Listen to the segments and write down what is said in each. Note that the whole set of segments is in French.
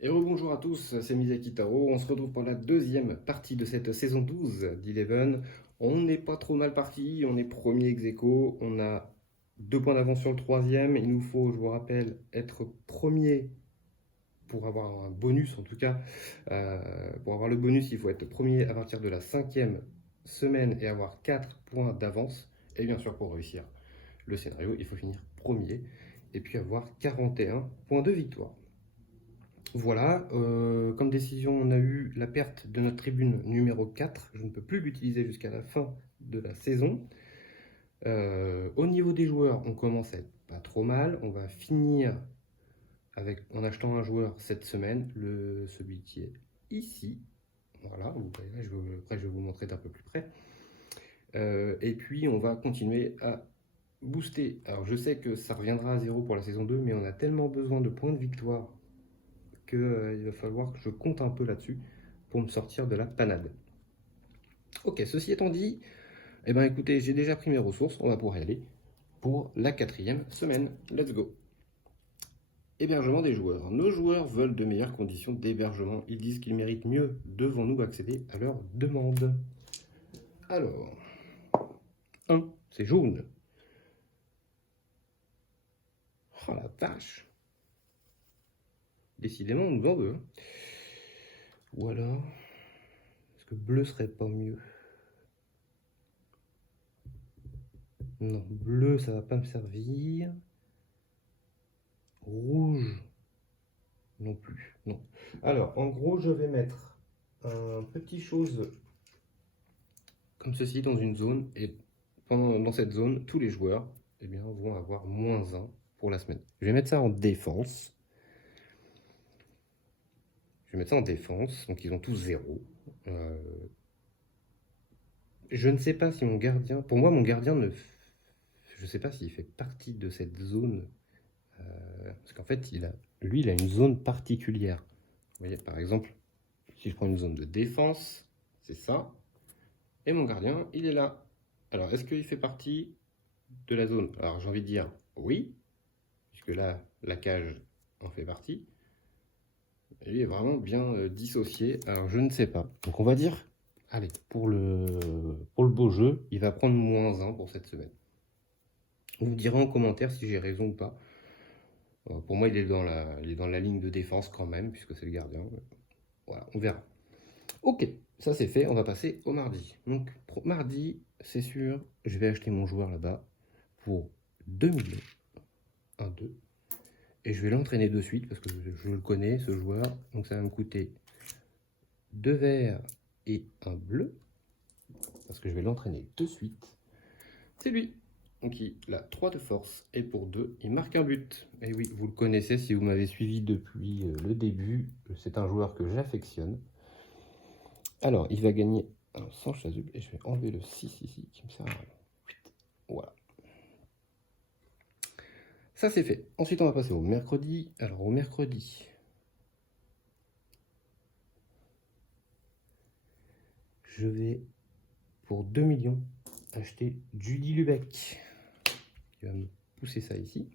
Et rebonjour à tous, c'est Misaki Taro. On se retrouve pour la deuxième partie de cette saison 12 d'Eleven. On n'est pas trop mal parti, on est premier ex aequo, on a 2 points d'avance sur le troisième. Il nous faut, je vous rappelle, être premier pour avoir un bonus en tout cas. Pour avoir le bonus, il faut être premier à partir de la cinquième semaine et avoir 4 points d'avance. Et bien sûr, pour réussir le scénario, il faut finir premier et puis avoir 41 points de victoire. Voilà, comme décision, on a eu la perte de notre tribune numéro 4. Je ne peux plus l'utiliser jusqu'à la fin de la saison. Au niveau des joueurs, on commence à être pas trop mal. On va finir en achetant un joueur cette semaine, celui qui est ici. Voilà, après je vais vous montrer d'un peu plus près. Et puis on va continuer à booster. Alors je sais que ça reviendra à zéro pour la saison 2, mais on a tellement besoin de points de victoire qu'il va falloir que je compte un peu là-dessus pour me sortir de la panade. Ok, ceci étant dit, eh ben écoutez, j'ai déjà pris mes ressources, on va pouvoir y aller pour la quatrième semaine. Let's go. Hébergement des joueurs. Nos joueurs veulent de meilleures conditions d'hébergement. Ils disent qu'ils méritent mieux. Devons-nous accéder à leurs demandes? Alors, 1, c'est jaune. Oh la vache. Décidément, on nous en veut. Ou alors, est-ce que bleu serait pas mieux? Non, bleu, ça va pas me servir. Rouge, non plus. Non. Alors, en gros, je vais mettre un petit chose comme ceci dans une zone. Et dans cette zone, tous les joueurs eh bien, vont avoir -1 pour la semaine. Je vais mettre ça en défense. Je vais mettre ça en défense. Donc, ils ont tous 0. Je ne sais pas si mon gardien... Pour moi, mon gardien ne... Je ne sais pas s'il fait partie de cette zone. Parce qu'en fait, lui, il a une zone particulière. Vous voyez, par exemple, si je prends une zone de défense, c'est ça. Et mon gardien, il est là. Alors, est-ce qu'il fait partie de la zone? Alors, j'ai envie de dire oui, puisque là, la cage en fait partie. Et lui est vraiment bien dissocié. Alors, je ne sais pas. Donc, on va dire, allez, pour le beau jeu, il va prendre -1 pour cette semaine. Vous me direz en commentaire si j'ai raison ou pas. Pour moi, il est dans la ligne de défense quand même, puisque c'est le gardien. Voilà, on verra. Ok, ça c'est fait, on va passer au mardi. Donc, mardi, c'est sûr, je vais acheter mon joueur là-bas pour 2 millions. 1, 2. Et je vais l'entraîner de suite parce que je le connais, ce joueur. Donc, ça va me coûter 2 verts et un bleu. Parce que je vais l'entraîner de suite. C'est lui. Donc, il a 3 de force. Et pour 2, il marque un but. Et oui, vous le connaissez si vous m'avez suivi depuis le début. C'est un joueur que j'affectionne. Alors, il va gagner un sans chasuble et je vais enlever le 6 ici qui me sert à rien. Voilà. Ça, c'est fait. Ensuite, on va passer au mercredi. Alors, au mercredi, je vais, pour 2 millions, acheter Judy Lubeck. Il va me pousser ça ici.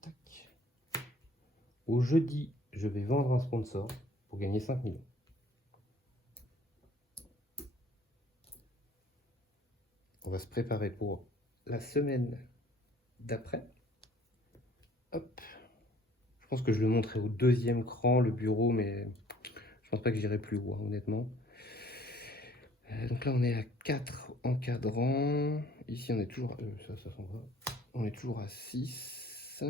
Tac. Au jeudi, je vais vendre un sponsor pour gagner 5 millions. On va se préparer pour la semaine d'après. Hop. Je pense que je le montrerai au deuxième cran, le bureau, mais je pense pas que j'irai plus haut, hein, honnêtement. Donc là, on est à 4 encadrants. Ici, on est toujours... ça s'en va. On est toujours à 6.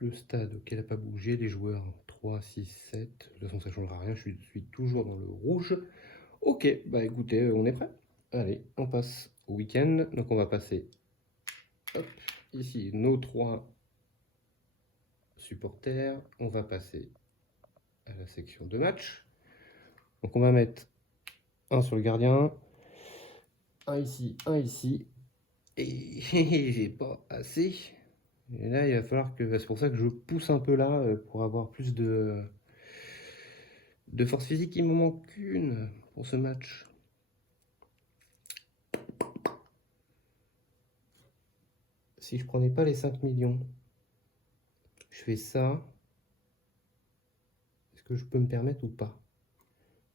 Le stade, ok, il n'a pas bougé. Les joueurs, 3, 6, 7. De toute façon, ça ne changera rien. Je suis toujours dans le rouge. Ok, bah écoutez, on est prêt. Allez, on passe au week-end. Donc on va passer, hop, ici, nos 3 supporters. On va passer à la section de match. Donc on va mettre un sur le gardien. Un ici, un ici. Et j'ai pas assez. Et là, il va falloir que... C'est pour ça que je pousse un peu là, pour avoir plus de force physique. Il me manque une pour ce match. Si je prenais pas les 5 millions, je fais ça. Est-ce que je peux me permettre ou pas?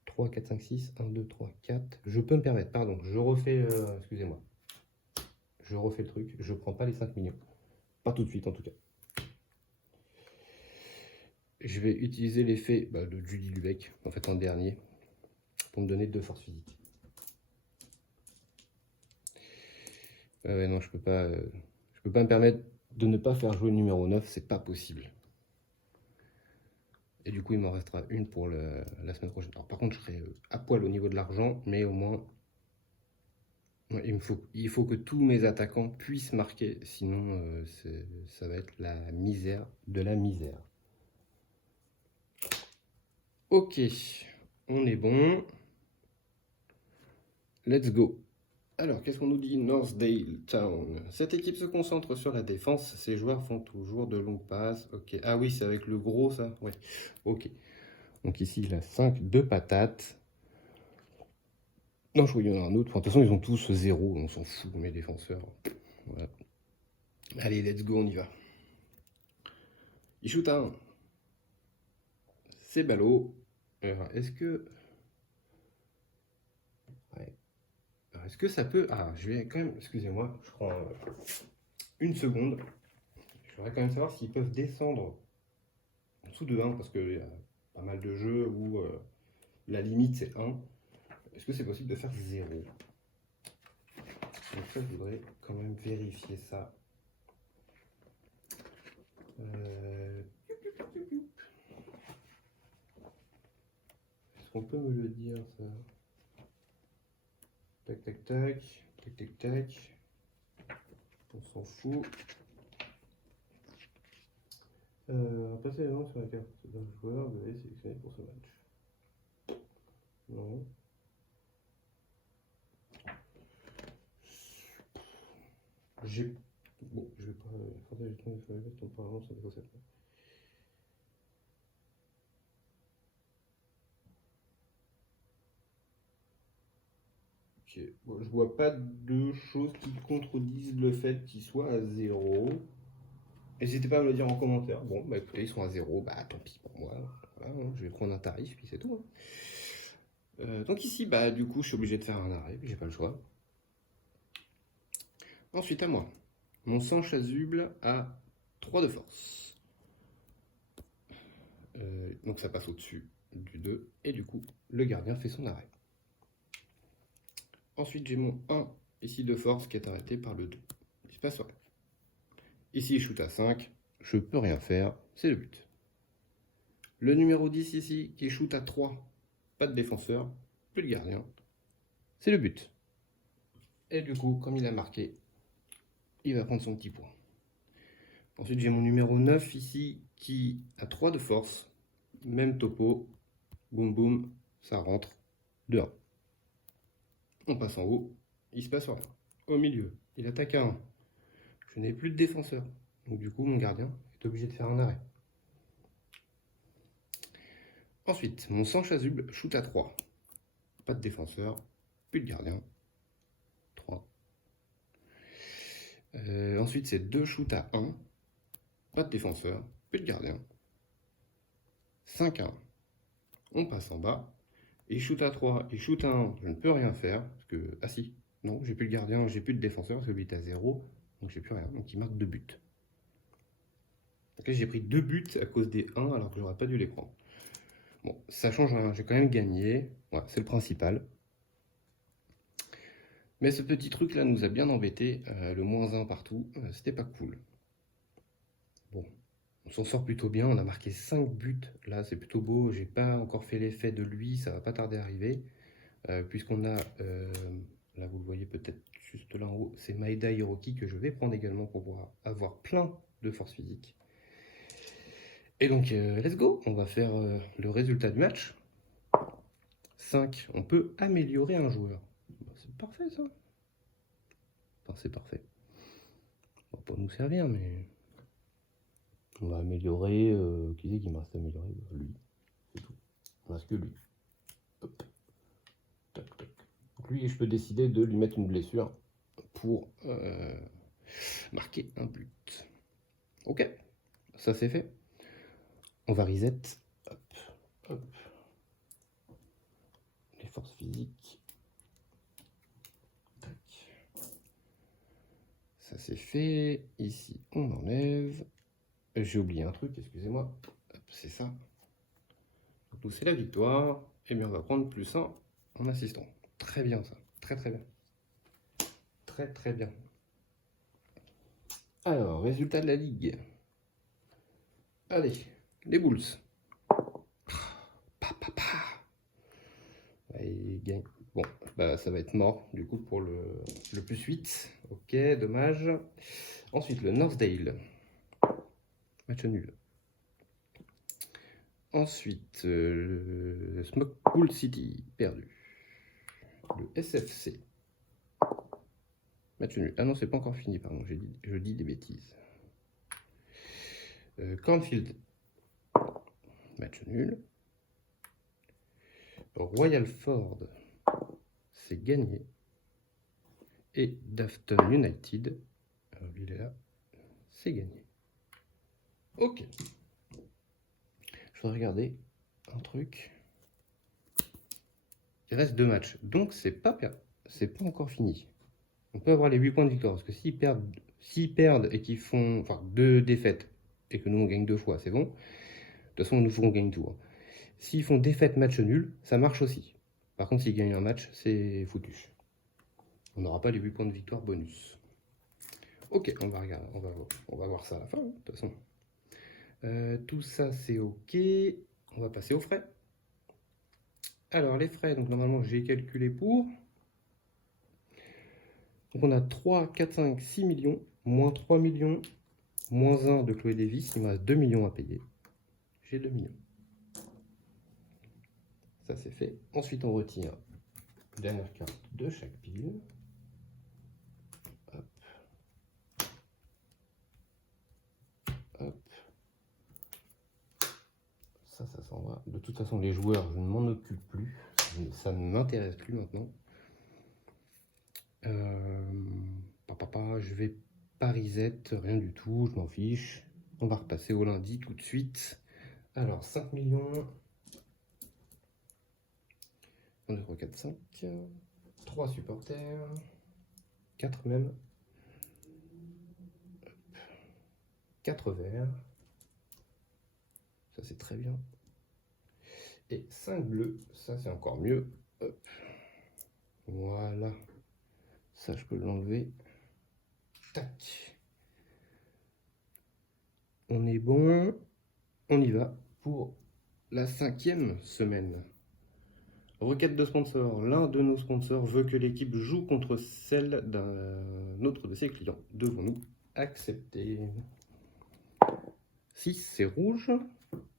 3, 4, 5, 6, 1, 2, 3, 4. Je peux me permettre, pardon, je refais, excusez-moi. Je refais le truc, je prends pas les 5 millions. Pas tout de suite en tout cas. Je vais utiliser l'effet de Judy Lubeck, en fait en dernier, pour me donner 2 forces physiques. Ouais, non, je peux pas me permettre de ne pas faire jouer le numéro 9, c'est pas possible. Et du coup, il m'en restera une pour la semaine prochaine. Alors, par contre, je serai à poil au niveau de l'argent, mais au moins, il faut que tous mes attaquants puissent marquer, sinon ça va être la misère de la misère. Ok, on est bon. Let's go. Alors, qu'est-ce qu'on nous dit? Northdale Town. Cette équipe se concentre sur la défense. Ses joueurs font toujours de longues passes. Ok. Ah oui, c'est avec le gros, ça? Ouais. Ok. Donc ici, il a 5 de patates. Non, je crois qu'il y en a un autre. Enfin, de toute façon, ils ont tous 0. On s'en fout, mes défenseurs. Voilà. Allez, let's go, on y va. Il shoot à 1. C'est ballot. Est-ce que... Ouais. Alors, est-ce que ça peut... Ah, je vais quand même... Excusez-moi, je prends une seconde. Je voudrais quand même savoir s'ils peuvent descendre en dessous de 1, parce qu'il y a pas mal de jeux où la limite c'est 1. Est-ce que c'est possible de faire 0? Donc ça, je voudrais quand même vérifier ça. Est-ce qu'on peut me le dire, ça? Tac, tac, tac. Tac, tac, tac. On s'en fout. Passer l'avant sur la carte d'un joueur, vous allez sélectionner pour ce match. Non. Bon, je vais pas... Quand j'ai tourné sur la carte, on parle vraiment sur les recettes. Ok. Bon, je vois pas de choses qui contredisent le fait qu'ils soient à 0. N'hésitez pas à me le dire en commentaire. Bon, bah écoutez, ils sont à 0, bah tant pis pour moi. Voilà, hein, je vais prendre un tarif, puis c'est tout. Donc ici, bah du coup, je suis obligé de faire un arrêt, puis j'ai pas le choix. Ensuite, à moi. Mon sang chasuble a 3 de force. Donc ça passe au-dessus du 2, et du coup, le gardien fait son arrêt. Ensuite, j'ai mon 1 ici de force qui est arrêté par le 2. Il se passe rien. Ici, je shoot à 5, je peux rien faire, c'est le but. Le numéro 10 ici, qui shoot à 3, pas de défenseur, plus de gardien, c'est le but. Et du coup, comme il a marqué, il va prendre son petit point. Ensuite, j'ai mon numéro 9 ici, qui a 3 de force, même topo, boum boum, ça rentre, de 1. On passe en haut, il se passe rien. Au milieu, il attaque à 1. Je n'ai plus de défenseur, donc du coup, mon gardien est obligé de faire un arrêt. Ensuite, mon sang chasuble shoot à 3. Pas de défenseur, plus de gardien. 3. Ensuite, c'est 2 shoots à 1. Pas de défenseur, plus de gardien. 5 à 1. On passe en bas. Il shoot à 3, il shoot à 1. Je ne peux rien faire. Parce que... Ah si, non, j'ai plus de gardien, j'ai plus de défenseur. Parce que lui est à 0. Donc j'ai plus rien. Donc il marque 2 buts. Donc là, j'ai pris 2 buts à cause des 1 alors que j'aurais pas dû les prendre. Bon, ça change rien. J'ai quand même gagné. Ouais, c'est le principal. Mais ce petit truc là nous a bien embêté, le -1 partout, c'était pas cool. Bon, on s'en sort plutôt bien, on a marqué 5 buts, là c'est plutôt beau, j'ai pas encore fait l'effet de lui, ça va pas tarder à arriver, puisqu'on a, là vous le voyez peut-être juste là en haut, c'est Maeda Hiroki que je vais prendre également pour pouvoir avoir plein de force physique. Et donc, let's go, on va faire le résultat du match. 5, on peut améliorer un joueur. C'est parfait ça. Enfin, c'est parfait. Ça va pas nous servir, mais on va améliorer. Qui c'est qui me reste à améliorer? Lui, c'est tout. Il ne reste que lui. Hop. Tac, tac. Donc lui, je peux décider de lui mettre une blessure pour marquer un but. Ok. ça c'est fait. On va reset. Hop, hop. Les forces physiques. Tac. Ça c'est fait. Ici, on enlève. J'ai oublié un truc, excusez-moi. C'est ça. Donc c'est la victoire. Et bien on va prendre +1 en assistant. Très bien ça. Très très bien. Très très bien. Alors, résultat de la ligue. Allez, les Bulls. Il gagne. Bon, bah, ça va être mort du coup pour le +8. Ok, dommage. Ensuite, le Northdale. Match nul. Ensuite, le Smokepool City, perdu. Le SFC. Match nul. Ah non, c'est pas encore fini, pardon, je dis des bêtises. Cornfield. Match nul. Royal Ford, c'est gagné. Et Dafton United, alors il est là, c'est gagné. Ok. Je voudrais regarder un truc. Il reste 2 matchs, donc c'est pas encore fini. On peut avoir les 8 points de victoire, parce que s'ils perdent et qu'ils font, enfin 2 défaites, et que nous on gagne 2 fois, c'est bon. De toute façon, nous on gagne tout. Hein. S'ils font défaite, match nul, ça marche aussi. Par contre, s'ils gagnent un match, c'est foutu. On n'aura pas les 8 points de victoire bonus. Ok, on va regarder, on va voir ça à la fin, de toute façon. Tout ça, c'est ok. On va passer aux frais. Alors, les frais, donc normalement, j'ai calculé pour. Donc, on a 3, 4, 5, 6 millions, moins 3 millions, moins 1 de Chloé Davis. Il me reste 2 millions à payer. J'ai 2 millions. Ça, c'est fait. Ensuite, on retire la dernière carte de chaque pile. Hop. Hop. Ça s'en va. De toute façon, les joueurs, je ne m'en occupe plus. Ça ne m'intéresse plus maintenant. Je vais pas reset, rien du tout, je m'en fiche. On va repasser au lundi tout de suite. Alors, 5 millions. 1, 2, 3, 4, 5. 3 supporters. 4 même. 4 verts. Ça, c'est très bien. Et 5 bleus. Ça, c'est encore mieux. Hop. Voilà. Ça, je peux l'enlever. Tac. On est bon. On y va pour la 5e semaine. Requête de sponsor. L'un de nos sponsors veut que l'équipe joue contre celle d'un autre de ses clients. Devons-nous accepter? 6, c'est rouge.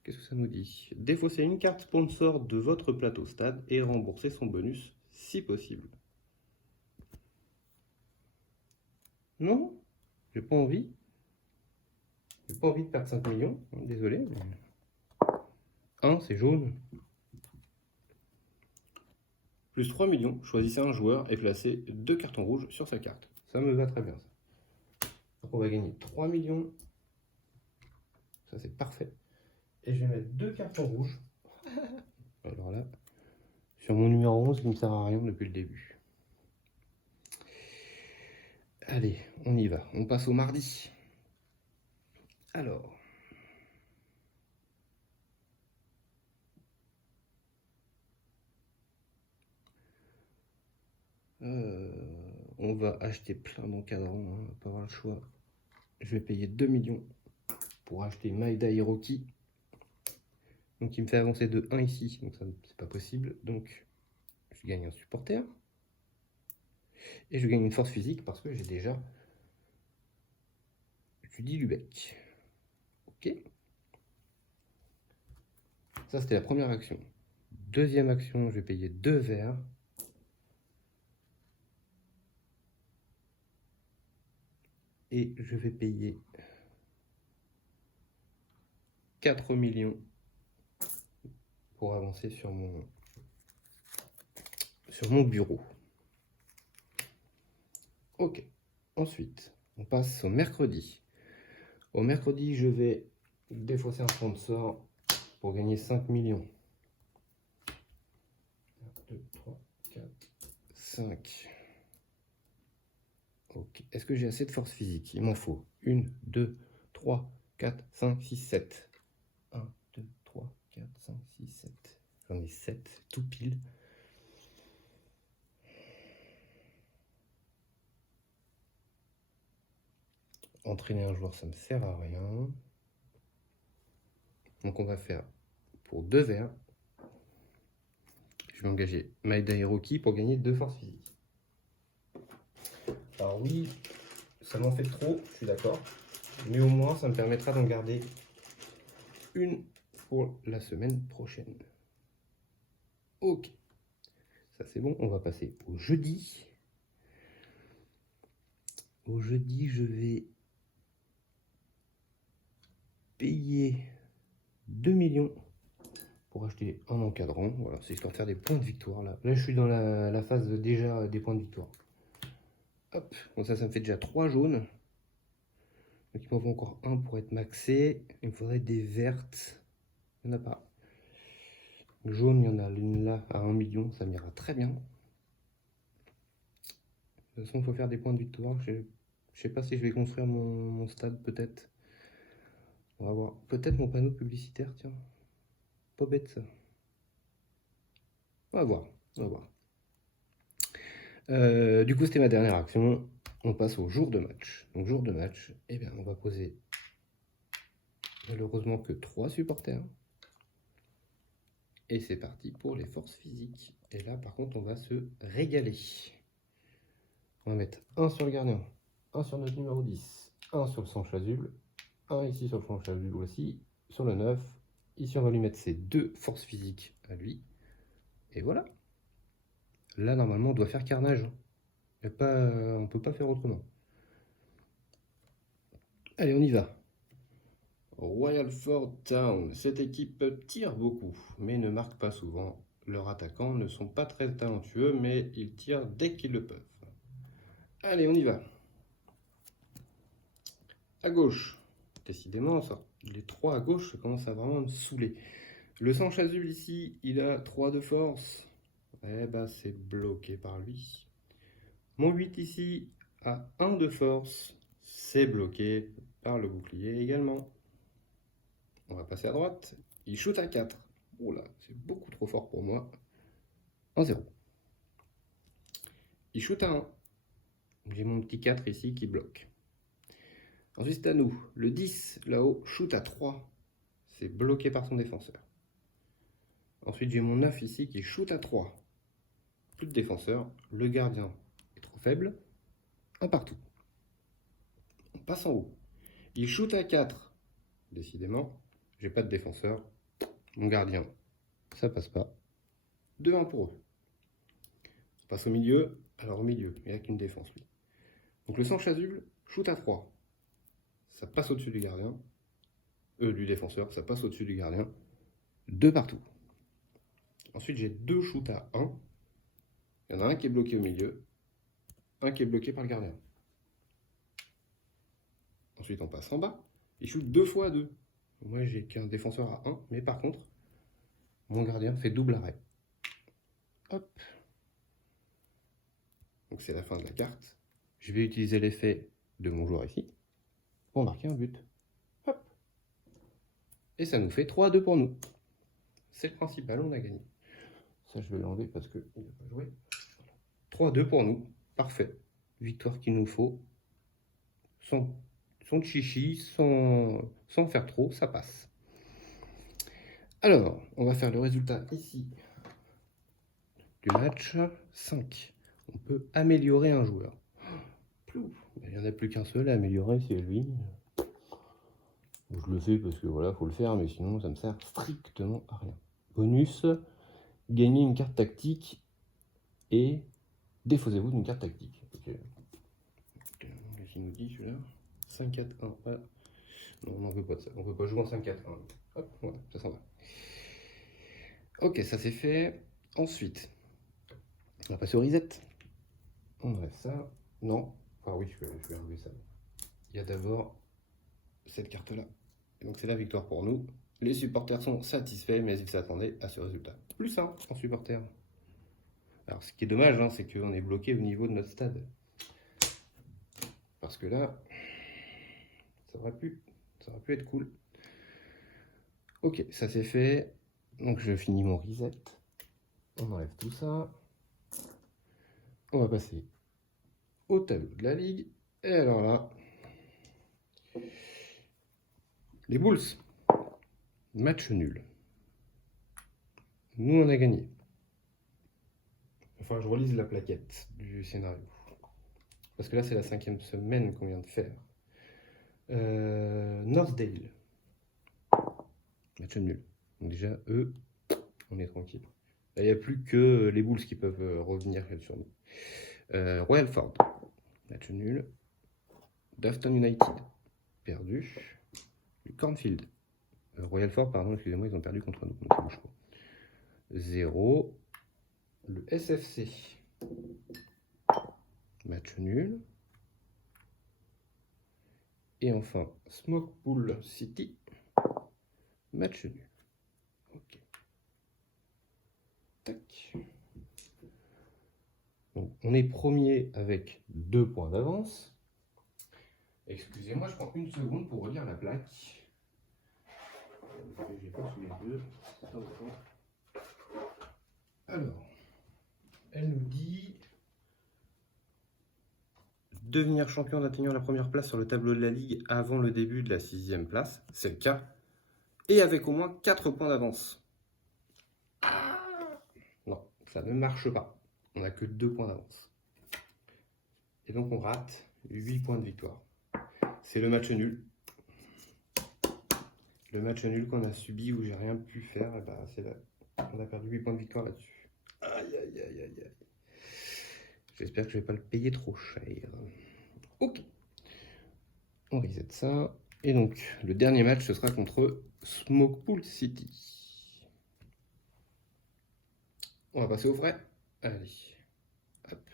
Qu'est-ce que ça nous dit? Défausser une carte sponsor de votre plateau stade et rembourser son bonus si possible. Non, j'ai pas envie. J'ai pas envie de perdre 5 millions. Désolé. Mais... 1, c'est jaune. Plus 3 millions, choisissez un joueur et placez 2 cartons rouges sur sa carte. Ça me va très bien, ça. Donc on va gagner 3 millions. Ça, c'est parfait. Et je vais mettre 2 cartons rouges. Alors là, sur mon numéro 11 qui ne me sert à rien depuis le début. Allez, on y va. On passe au mardi. Alors... on va acheter plein d'encadrants, hein, on va pas avoir le choix. Je vais payer 2 millions pour acheter Maeda Hiroki. Donc il me fait avancer de 1 ici, donc ça c'est pas possible. Donc je gagne un supporter. Et je gagne une force physique parce que j'ai déjà Judy Lubeck. Ok. Ça c'était la première action. Deuxième action, je vais payer 2 verts. Et je vais payer 4 millions pour avancer sur mon bureau. Ok. Ensuite, on passe au mercredi. Au mercredi, je vais défausser un sponsor pour gagner 5 millions. 1, 2, 3, 4, 5. Ok. Est-ce que j'ai assez de force physique? Il m'en faut 1, 2, 3, 4, 5, 6, 7. 1, 2, 3, 4, 5, 6, 7. J'en ai 7, tout pile. Entraîner un joueur, ça ne me sert à rien. Donc on va faire pour 2 verts. Je vais engager Maeda Hiroki pour gagner 2 forces physiques. Alors oui, ça m'en fait trop, je suis d'accord. Mais au moins, ça me permettra d'en garder une pour la semaine prochaine. Ok, ça c'est bon. On va passer au jeudi. Au jeudi, je vais payer 2 millions pour acheter un encadrant. Voilà, c'est histoire de faire des points de victoire. Là, je suis dans la phase déjà des points de victoire. Hop, donc ça me fait déjà 3 jaunes. Donc il m'en faut encore un pour être maxé. Il me faudrait des vertes. Il n'y en a pas. Jaune, il y en a l'une là à 1 million. Ça m'ira très bien. De toute façon, il faut faire des points de victoire. Je sais pas si je vais construire mon stade, peut-être. On va voir. Peut-être mon panneau publicitaire, tiens. Pas bête ça. On va voir. On va voir. Du coup, c'était ma dernière action. On passe au jour de match. Donc, jour de match, eh bien, on va poser malheureusement que 3 supporters. Et c'est parti pour les forces physiques. Et là, par contre, on va se régaler. On va mettre un sur le gardien, un sur notre numéro 10, un sur le sang chasuble, un ici sur le sang chasuble aussi, sur le 9. Ici, on va lui mettre ses 2 forces physiques à lui. Et voilà. Là, normalement, on doit faire carnage. On ne peut pas faire autrement. Allez, on y va. Royal Ford Town. Cette équipe tire beaucoup, mais ne marque pas souvent. Leurs attaquants ne sont pas très talentueux, mais ils tirent dès qu'ils le peuvent. Allez, on y va. À gauche. Décidément, ça, les 3 à gauche, ça commence à vraiment me saouler. Le sang chasuble ici, il a 3 de force. Eh ben, c'est bloqué par lui. Mon 8 ici a 1 de force. C'est bloqué par le bouclier également. On va passer à droite. Il shoot à 4. Oula, c'est beaucoup trop fort pour moi. 1-0. Il shoot à 1. J'ai mon petit 4 ici qui bloque. Ensuite, c'est à nous. Le 10, là-haut, shoot à 3. C'est bloqué par son défenseur. Ensuite, j'ai mon 9 ici qui shoot à 3. Plus de défenseur. Le gardien est trop faible. Un partout. On passe en haut. Il shoot à 4. Décidément, j'ai pas de défenseur. Mon gardien, ça passe pas. 2-1 pour eux. On passe au milieu. Alors au milieu, il n'y a qu'une défense, lui. Donc le sang chasuble, shoot à 3. Ça passe au-dessus du gardien. Du défenseur, ça passe au-dessus du gardien. 2 partout. Ensuite, j'ai 2 shoots à 1. Il y en a un qui est bloqué au milieu. Un qui est bloqué par le gardien. Ensuite, on passe en bas. Il shoot 2 fois à 2. Moi, j'ai qu'un défenseur à 1. Mais par contre, mon gardien fait double arrêt. Hop. Donc c'est la fin de la carte. Je vais utiliser l'effet de mon joueur ici pour marquer un but. Hop. Et ça nous fait 3-2 pour nous. C'est le principal, on a gagné. Ça, je vais l'enlever parce qu'il ne va pas jouer. 3-2 pour nous. Parfait. Victoire qu'il nous faut. Sans chichi, sans faire trop, ça passe. Alors, on va faire le résultat ici du match. 5. On peut améliorer un joueur. Il n'y en a plus qu'un seul à améliorer, c'est lui. Je le fais parce que voilà, faut le faire, mais sinon ça me sert strictement à rien. Bonus, gagnez une carte tactique et défausez-vous d'une carte tactique. Ok. Qu'est-ce qu'il nous dit celui-là? 5-4-1. Ah. Non, on n'en veut pas de ça. On ne veut pas jouer en 5-4-1. Hop, voilà, ça s'en va. Ok, ça c'est fait. Ensuite, on va passer au reset. On enlève ça. Non. Enfin oui, je vais enlever ça. Il y a d'abord cette carte-là. Donc c'est la victoire pour nous. Les supporters sont satisfaits, mais ils s'attendaient à ce résultat. Plus 1 en supporters. Alors ce qui est dommage, hein, c'est qu'on est bloqué au niveau de notre stade. Parce que là, ça aurait pu être cool. Ok, ça c'est fait. Donc je finis mon reset. On enlève tout ça. On va passer au tableau de la ligue. Et alors là, les Bulls, match nul. Nous, on a gagné. Enfin, je relise la plaquette du scénario. Parce que là, c'est la 5e semaine qu'on vient de faire. Northdale. Match nul. Donc déjà, eux, on est tranquille. Là, il n'y a plus que les Bulls qui peuvent revenir sur nous. Royal Ford. Match nul. Dafton United. Perdu. Le Cornfield. Royal Ford, pardon, excusez-moi, ils ont perdu contre nous. Donc ça bouge pas. 0. Le SFC. Match nul. Et enfin, Smokepool City. Match nul. Ok. Tac. Donc, on est premier avec 2 points d'avance. Excusez-moi, je prends une seconde pour relire la plaque. J'ai pas sous les yeux. Alors, elle nous dit devenir champion en atteignant la première place sur le tableau de la Ligue avant le début de la 6e place. C'est le cas. Et avec au moins 4 points d'avance. Non, ça ne marche pas. On n'a que 2 points d'avance. Et donc on rate 8 points de victoire. C'est le match nul. Le match nul qu'on a subi où j'ai rien pu faire, et bah, on a perdu 8 points de victoire là-dessus. Aïe aïe aïe aïe aïe. J'espère que je vais pas le payer trop cher. Ok. On reset ça. Et donc, le dernier match, ce sera contre Smokepool City. On va passer au frais. Allez. Hop.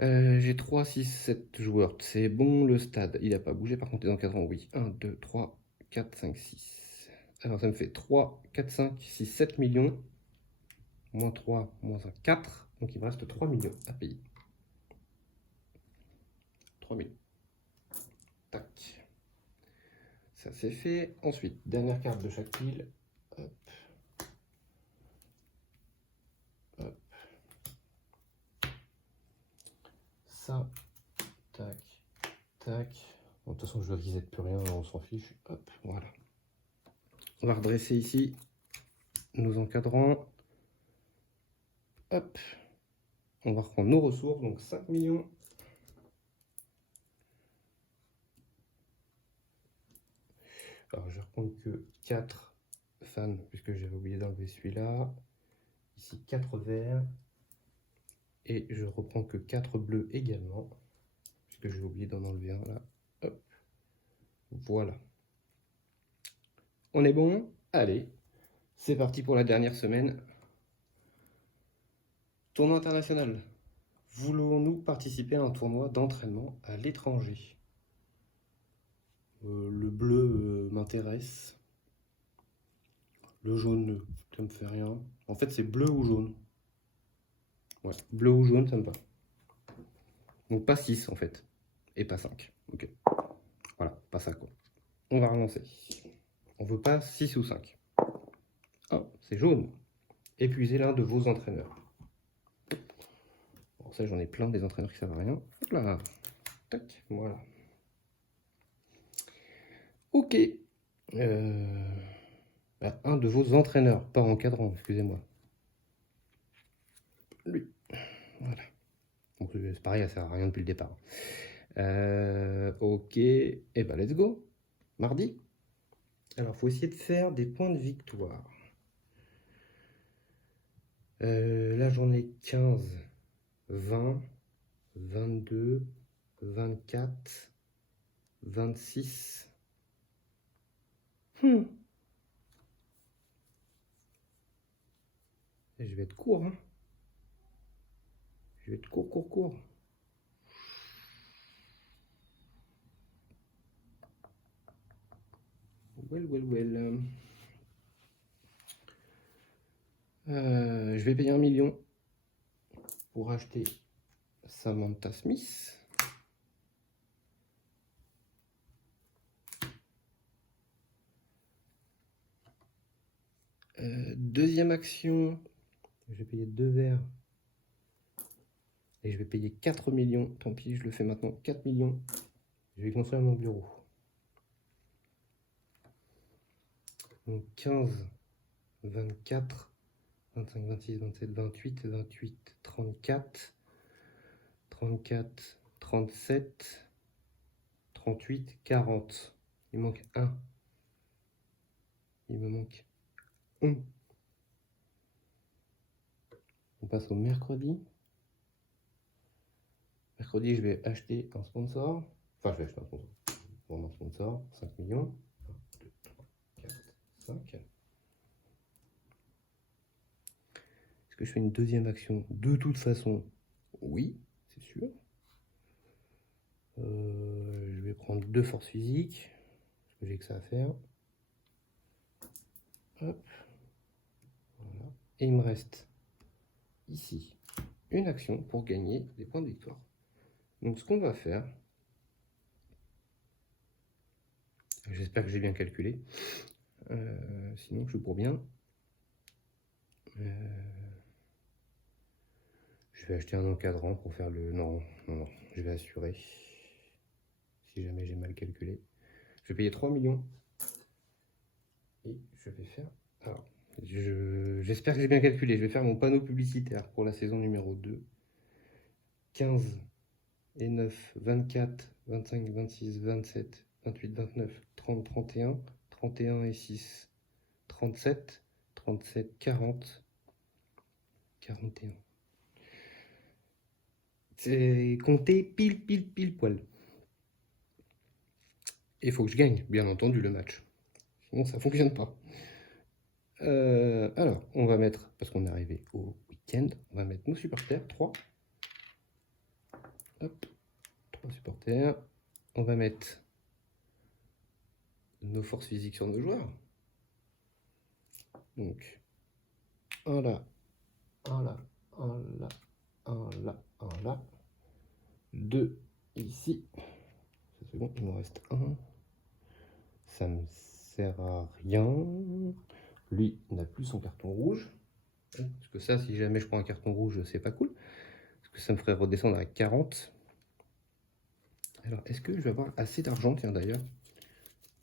J'ai 3, 6, 7 joueurs. C'est bon, le stade, il n'a pas bougé. Par contre, les encadrants, oui. 1, 2, 3, 4, 5, 6. Alors, ça me fait 3, 4, 5, 6, 7 millions. Moins 3, moins 1, 4. Donc, il me reste 3 millions à payer. 3 millions. Tac. Ça, c'est fait. Ensuite, dernière carte de chaque pile. Hop. Hop. Ça. Tac. Tac. Bon, de toute façon, je ne reset plus rien, on s'en fiche. Hop, voilà. On va redresser ici nos encadrants. Hop. On va reprendre nos ressources, donc 5 millions. Alors, je vais reprendre que 4 fans, puisque j'avais oublié d'enlever celui-là. Ici, 4 verts. Et je reprends que 4 bleus également, puisque j'ai oublié d'en enlever un là. Hop. Voilà. On est bon? Allez, c'est parti pour la dernière semaine. Tournoi international. Voulons-nous participer à un tournoi d'entraînement à l'étranger? Le bleu m'intéresse. Le jaune, ça me fait rien. En fait, c'est bleu ou jaune. Ouais, bleu ou jaune, ça me va. Donc pas 6 en fait. Et pas 5. Ok. Voilà, pas ça quoi. On va relancer. On veut pas 6 ou 5. 1, c'est jaune. Épuisez l'un de vos entraîneurs. Bon, ça, j'en ai plein des entraîneurs qui servent à rien. Hop là. Tac, voilà. Ok. Un de vos entraîneurs, pas encadrant, excusez-moi. Lui. Voilà. Donc c'est pareil, ça sert à rien depuis le départ. Ok. Et ben let's go. Mardi. Alors, faut essayer de faire des points de victoire. Là, j'en ai 15, 20, 22, 24, 26. Et je vais être court, hein. Je vais être court. Well. Je vais payer 1 million pour acheter Samantha Smith. Deuxième action, je vais payer 2 verres. Et je vais payer 4 millions. Tant pis, je le fais maintenant. 4 millions. Je vais construire mon bureau. Donc 15, 24, 25, 26, 27, 28, 28, 34, 34, 37, 38, 40. Il manque 1. Il me manque 1. On passe au mercredi. Mercredi, je vais acheter un sponsor. Enfin, je vais acheter un sponsor. Vendre un sponsor. 5 millions. 1, 2, 3, 4, 5. Est-ce que je fais une deuxième action? De toute façon, oui, c'est sûr. Je vais prendre 2 forces physiques. Parce que j'ai que ça à faire. Hop. Voilà. Et il me reste ici une action pour gagner des points de victoire. Donc ce qu'on va faire, j'espère que j'ai bien calculé, sinon je suis pour bien. Je vais acheter un encadrant pour faire le... Non, je vais assurer. Si jamais j'ai mal calculé. Je vais payer 3 millions. Et je vais faire... Alors, j'espère que j'ai bien calculé. Je vais faire mon panneau publicitaire pour la saison numéro 2. 15 et 9, 24, 25, 26, 27, 28, 29, 30, 31, 31 et 6, 37, 37, 40, 41. C'est compté pile poil. Et il faut que je gagne, bien entendu, le match. Sinon, ça fonctionne pas. Alors, on va mettre, parce qu'on est arrivé au week-end, on va mettre nos supporters, 3. Hop, 3 supporters. On va mettre nos forces physiques sur nos joueurs. Donc, un là, un là, un là, un là, un là. 2 ici. Ça c'est bon, il me reste 1. Ça me sert à rien. Lui n'a plus son carton rouge. Parce que ça, si jamais je prends un carton rouge, c'est pas cool. Parce que ça me ferait redescendre à 40. Alors, est-ce que je vais avoir assez d'argent, tiens d'ailleurs?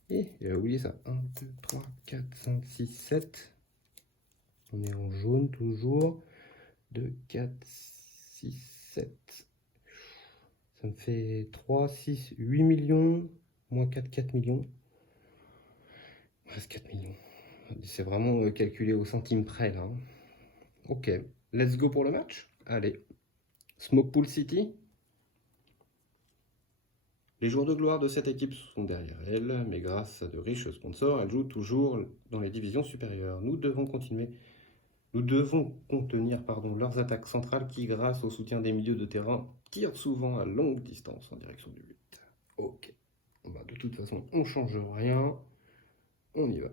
Et j'avais oublié ça. 1, 2, 3, 4, 5, 6, 7. On est en jaune toujours. 2, 4, 6, 7. Ça me fait 3, 6, 8 millions. Moins 4, 4 millions. Il me reste 4 millions. C'est vraiment calculé au centime près là. Ok, let's go pour le match. Allez, Smoke Pool City. Les jours de gloire de cette équipe sont derrière elle, mais grâce à de riches sponsors, elle joue toujours dans les divisions supérieures. Nous devons contenir leurs attaques centrales qui, grâce au soutien des milieux de terrain, tirent souvent à longue distance en direction du but. Ok, bah, de toute façon, on ne change rien. On y va.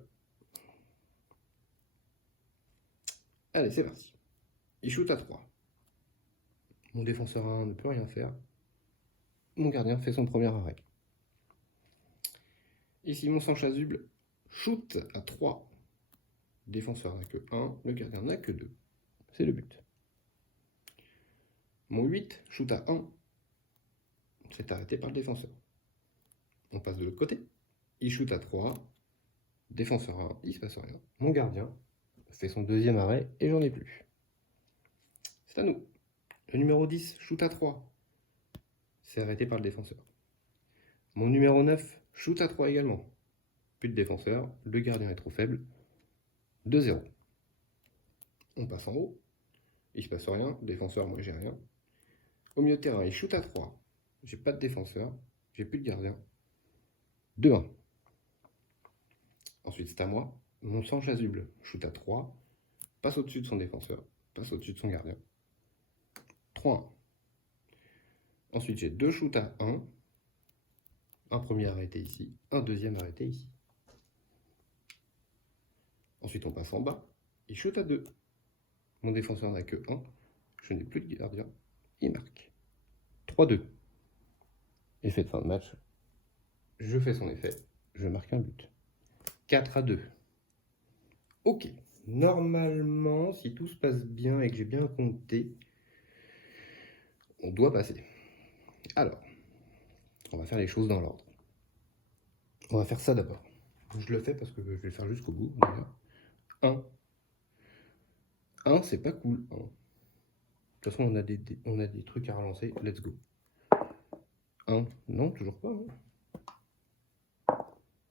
Allez, c'est parti. Il shoot à 3. Mon défenseur 1 ne peut rien faire. Mon gardien fait son premier arrêt. Ici, mon sang chasuble shoot à 3. Le défenseur n'a que 1, le gardien n'a que 2. C'est le but. Mon 8 shoot à 1. C'est arrêté par le défenseur. On passe de l'autre côté. Il shoot à 3. Défenseur 1, il se passe rien. Mon gardien fait son deuxième arrêt et j'en ai plus. C'est à nous. Le numéro 10 shoot à 3. C'est arrêté par le défenseur. Mon numéro 9 shoot à 3 également. Plus de défenseur, le gardien est trop faible. 2-0. On passe en haut. Il se passe rien. Défenseur, moi j'ai rien. Au milieu de terrain, il shoot à 3. J'ai pas de défenseur. J'ai plus de gardien. 2-1. Ensuite, c'est à moi. Mon sang chasuble shoot à 3. Passe au-dessus de son défenseur. Passe au-dessus de son gardien. 3-1. Ensuite, j'ai 2 shoots à 1. Un premier arrêté ici. Un deuxième arrêté ici. Ensuite, on passe en bas. Il shoot à 2. Mon défenseur n'a que 1. Je n'ai plus de gardien. Il marque. 3-2. Effet de fin de match. Je fais son effet. Je marque un but. 4-2. Ok. Normalement, si tout se passe bien et que j'ai bien compté, on doit passer. Alors, on va faire les choses dans l'ordre. On va faire ça d'abord. Je le fais parce que je vais le faire jusqu'au bout. 1. 1, c'est pas cool. 1. De toute façon, on a des trucs à relancer. Let's go. 1. Non, toujours pas.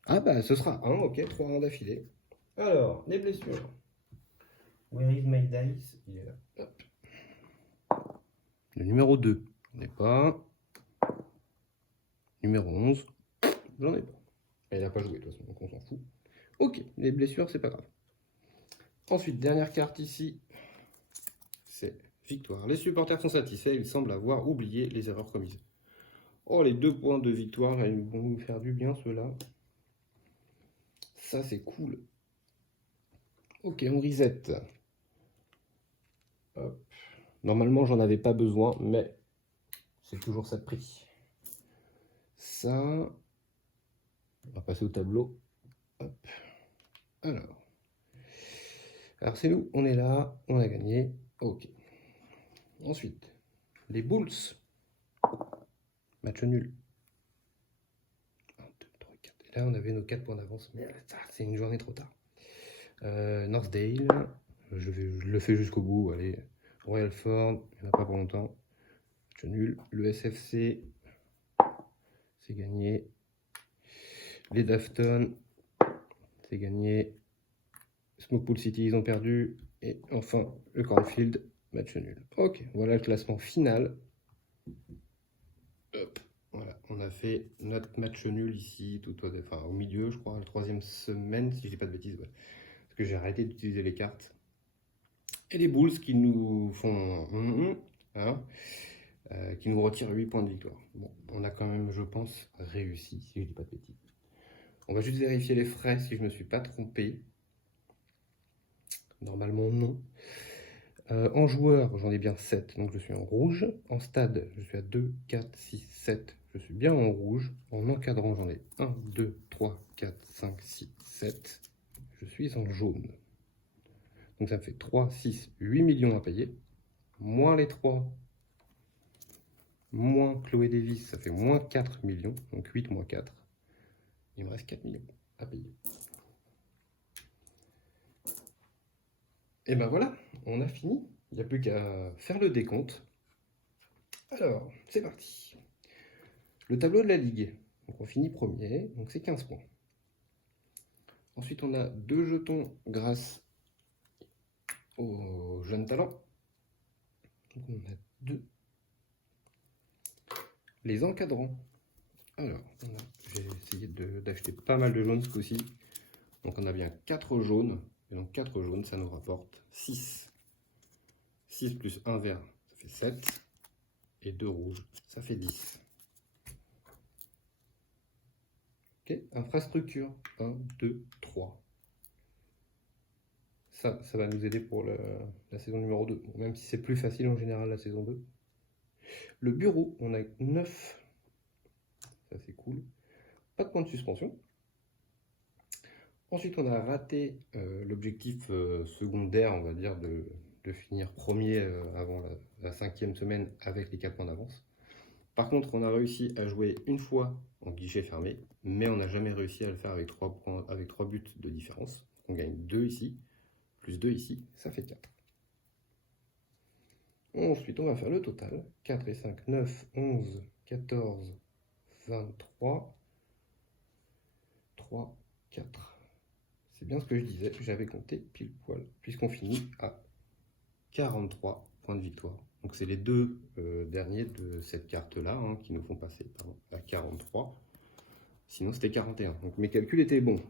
Ah bah, ce sera 1. Ok, 3-1 d'affilée. Alors, les blessures. Where is my dice? Il est là. Hop. Le numéro 2, j'en ai pas. Numéro 11, j'en ai pas. Il n'a pas joué de toute façon, donc on s'en fout. Ok, les blessures, c'est pas grave. Ensuite, dernière carte ici, c'est victoire. Les supporters sont satisfaits, ils semblent avoir oublié les erreurs commises. Oh, les 2 points de victoire, ils vont nous faire du bien, ceux-là. Ça, c'est cool. Ok, on reset. Hop. Normalement, j'en avais pas besoin, mais c'est toujours ça de prix. Ça, on va passer au tableau. Hop. Alors c'est nous, on est là, on a gagné. Ok. Ensuite, les Bulls. Match nul. 1, 2, 3, 4. Et là, on avait nos 4 points d'avance, mais ça, c'est une journée trop tard. Northdale, je le fais jusqu'au bout. Allez, Royal Ford, il n'y en a pas pour longtemps. Match nul. Le SFC, c'est gagné. Les Dafton, c'est gagné. Smokepool City, ils ont perdu. Et enfin, le Cornfield, match nul. Ok, voilà le classement final. Hop, voilà, on a fait notre match nul ici, au milieu, je crois, la 3e semaine, si je dis pas de bêtises. Ouais. Parce que j'ai arrêté d'utiliser les cartes. Et les Bulls qui nous font... hein, qui nous retirent 8 points de victoire. Bon, on a quand même, je pense, réussi, si je dis pas de bêtises. On va juste vérifier les frais, si je ne me suis pas trompé. Normalement, non. En joueur, j'en ai bien 7, donc je suis en rouge. En stade, je suis à 2, 4, 6, 7, je suis bien en rouge. En encadrant, j'en ai 1, 2, 3, 4, 5, 6, 7. Je suis en jaune. Donc ça me fait 3, 6, 8 millions à payer. Moins les 3, moins Chloé Davis, ça fait moins 4 millions. Donc 8 moins 4. Il me reste 4 millions à payer. Et ben voilà, on a fini. Il n'y a plus qu'à faire le décompte. Alors, c'est parti. Le tableau de la Ligue. Donc on finit premier, donc c'est 15 points. Ensuite, on a 2 jetons grâce aux jeunes talents. Donc on a 2. Les encadrants. Alors, j'ai essayé d'acheter pas mal de jaunes ce coup-ci. Donc on a bien 4 jaunes. Et donc 4 jaunes, ça nous rapporte 6. 6 plus 1 vert, ça fait 7. Et 2 rouges, ça fait 10. Ok, infrastructure. 1, 2, 3. Ça va nous aider pour la saison numéro 2. Même si c'est plus facile en général la saison 2. Le bureau, on a 9. Ça c'est cool. Pas de point de suspension. Ensuite, on a raté l'objectif secondaire, on va dire, de finir premier avant la 5e semaine avec les 4 points d'avance. Par contre, on a réussi à jouer une fois en guichet fermé, mais on n'a jamais réussi à le faire avec 3 points, avec 3 buts de différence. On gagne 2 ici, plus 2 ici, ça fait 4. Ensuite, on va faire le total. 4 et 5, 9, 11, 14, 23, 3, 4. C'est bien ce que je disais, j'avais compté pile poil, puisqu'on finit à 43 points de victoire. Donc c'est les 2 derniers de cette carte-là qui nous font passer à 43. Sinon c'était 41. Donc mes calculs étaient bons.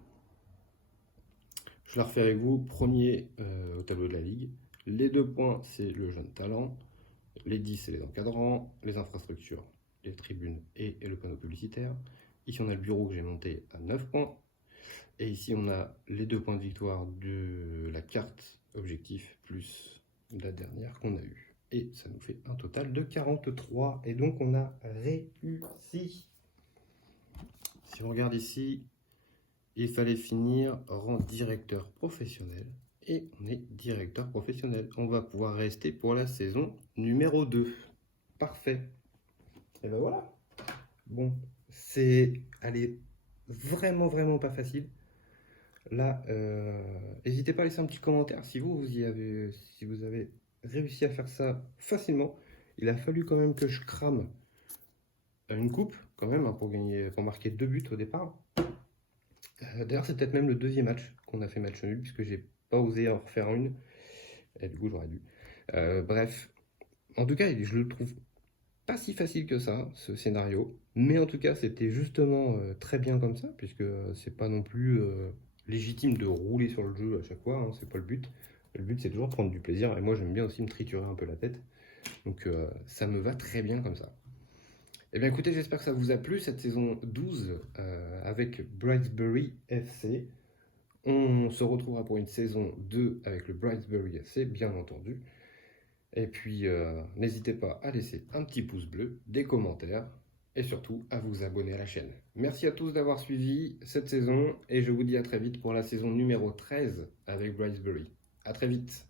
Je la refais avec vous. Premier au tableau de la Ligue. Les 2 points, c'est le jeune talent. Les 10, c'est les encadrants. Les infrastructures, les tribunes et le panneau publicitaire. Ici, on a le bureau que j'ai monté à 9 points. Et ici, on a les 2 points de victoire de la carte objectif plus la dernière qu'on a eue. Et ça nous fait un total de 43. Et donc, on a réussi. Si on regarde ici, il fallait finir rang directeur professionnel. Et on est directeur professionnel. On va pouvoir rester pour la saison numéro 2. Parfait. Et ben voilà. Bon, c'est allez, vraiment pas facile. Là, n'hésitez pas à laisser un petit commentaire si si vous avez réussi à faire ça facilement. Il a fallu quand même que je crame une coupe quand même hein, pour marquer 2 buts au départ. D'ailleurs, c'est peut-être même le deuxième match qu'on a fait match nul puisque j'ai pas osé en refaire une. Et du coup, j'aurais dû. Bref, en tout cas, je le trouve pas si facile que ça, ce scénario. Mais en tout cas, c'était justement très bien comme ça, puisque c'est pas non plus légitime de rouler sur le jeu à chaque fois, hein, c'est pas le but. Le but, c'est toujours de prendre du plaisir, et moi, j'aime bien aussi me triturer un peu la tête. Donc, ça me va très bien comme ça. Eh bien, écoutez, j'espère que ça vous a plu, cette saison 12 avec Brightsbury FC. On se retrouvera pour une saison 2 avec le Brightsbury FC, bien entendu. Et puis, n'hésitez pas à laisser un petit pouce bleu, des commentaires et surtout à vous abonner à la chaîne. Merci à tous d'avoir suivi cette saison et je vous dis à très vite pour la saison numéro 13 avec Brightsbury. À très vite.